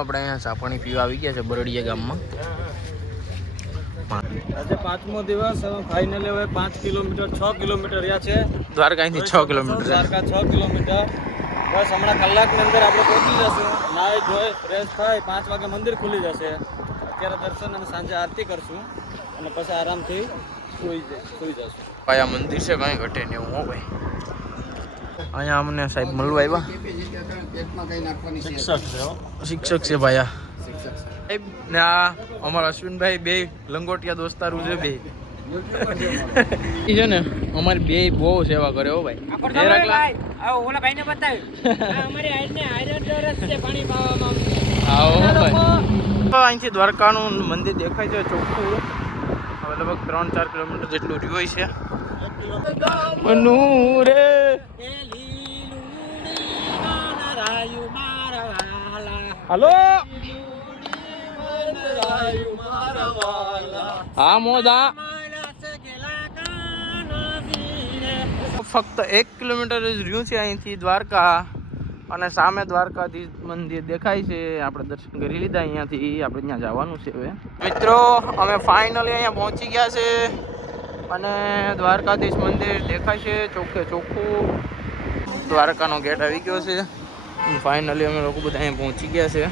આપણે અહીંયા ચા પાણી પીવા આવી ગયા છે બરડિયા ગામમાં. આજે પાંચમો દિવસ ફાઇનલી હવે 5 કિલોમીટર 6 કિલોમીટર રહ્યા છે દ્વારકાથી 6 કિલોમીટર. દ્વારકા 6 કિલોમીટર. બસ હમણાં કલાકની અંદર આપણે પહોંચી જશું. નાહી ધોઈ ફ્રેશ થઈ 5 વાગે મંદિર ખુલી જશે. અત્યારે દર્શન અને સાંજે આરતી કરશું અને પછી આરામથી સુઈ જશું. ભાઈ આ મંદિર છે કઈ ઘટે ને એવું. હો ભાઈ અહીંયા અમને સાહેબ મળવા આવ્યા. શિક્ષક છે ભાઈ. આ સાહેબ ને આ અમારા અશ્વિનભાઈ બે લંગોટિયા દોસ્તારું છે બે. એ છે ને અમારી બે બહુ સેવા કરે. હો ભાઈ ઓલા ભાઈને બતાવ્યું અમારી આયરન છે પાણી પાવામાં. આવો ભાઈ અહીંથી દ્વારકાનું મંદિર દેખાય છે ચોખ્ખું. હવે લગભગ 3-4 કિલોમીટર જેટલું રહ્યું છે. રે હાલો હા મોજા ફક્ત 1 કિલોમીટર જ રહ્યું છે અહીંથી દ્વારકા અને સામે દ્વારકાધીશ મંદિર દેખાય છે. આપણે દર્શન કરી લીધા અહીંયાથી. આપણે ત્યાં જવાનું છે હવે. મિત્રો અમે ફાઇનલી અહીંયા પહોંચી ગયા છે અને દ્વારકાધીશ મંદિર દેખાય છે ચોખ્ખે ચોખ્ખું. દ્વારકાનો ગેટ આવી ગયો છે. ફાઇનલી અમે લોકો બધા અહીંયા પહોંચી ગયા છે.